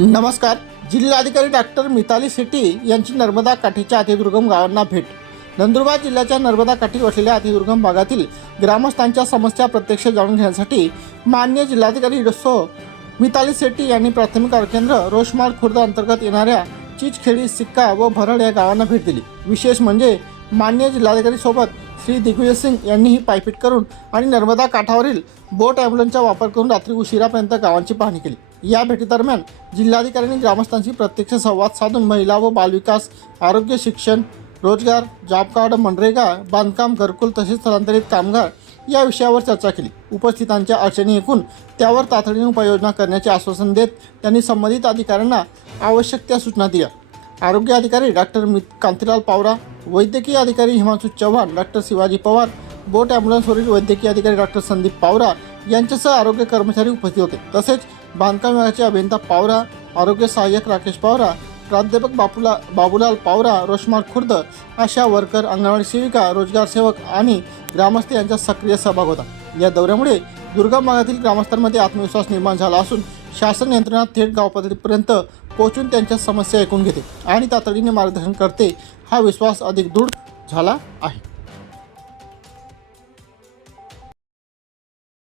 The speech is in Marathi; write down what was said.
नमस्कार. जिल्हाधिकारी डॉक्टर मिताली शेट्टी यांची नर्मदा काठीच्या अतिदुर्गम गावांना भेट. नंदुरबार जिल्ह्याच्या नर्मदा काठी वसलेल्या अतिदुर्गम भागातील ग्रामस्थांच्या समस्या प्रत्यक्ष जाणून घेण्यासाठी मान्य जिल्हाधिकारी सो मिताली सेट्टी यांनी प्राथमिक आरोग्य केंद्र रोषमाळ खुर्द अंतर्गत येणाऱ्या चिचखेडी सिक्का व भरड या गावांना भेट दिली. विशेष म्हणजे मान्य जिल्हाधिकारी सोबत श्री दिग्विजय सिंग यांनीही पायपीट करून आणि नर्मदा काठावरील बोट ॲम्ब्युलन्सचा वापर करून रात्री उशिरापर्यंत गावांची पाहणी केली. या भेटीदरम्यान जिल्हाधिकाऱ्यांनी ग्रामस्थांशी प्रत्यक्ष संवाद साधून महिला व बालविकास आरोग्य शिक्षण रोजगार जॉब कार्ड मनरेगा बांधकाम घरकुल तसेच स्थलांतरित कामगार या विषयावर चर्चा केली. उपस्थितांच्या अडचणी ऐकून त्यावर तातडीने उपाययोजना करण्याचे आश्वासन देत त्यांनी संबंधित अधिकाऱ्यांना आवश्यक त्या सूचना दिल्या. आरोग्य अधिकारी डॉक्टर कांतीलाल पावरा वैद्यकीय अधिकारी हिमांशू चव्हाण डॉक्टर शिवाजी पवार बोट ॲम्ब्युलन्सवरील वैद्यकीय अधिकारी डॉक्टर संदीप पावरा यांच्यासह आरोग्य कर्मचारी उपस्थित होते. तसेच बांधकाम विभागाचे अभियंता पावरा आरोग्य सहाय्यक राकेश पावरा प्राध्यापक बापूला बाबूलाल पावरा रोशमार खुर्द आशा वर्कर अंगणवाडी सेविका रोजगार सेवक आणि ग्रामस्थ यांचा सक्रिय सहभाग होता. या दौऱ्यामुळे दुर्गम भागातील ग्रामस्थांमध्ये आत्मविश्वास निर्माण झाला असून शासन यंत्रणा थेट गावपातळीपर्यंत पोहोचून त्यांच्या समस्या ऐकून घेते आणि तातडीने मार्गदर्शन करते हा विश्वास अधिक दृढ झाला आहे.